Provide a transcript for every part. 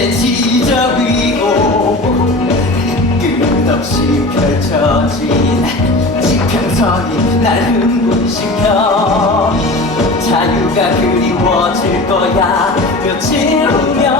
내 지적 위로 끝없이 펼쳐진 지평선이 날 흥분시켜 자유가 그리워질 거야. 며칠 후면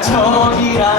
저기라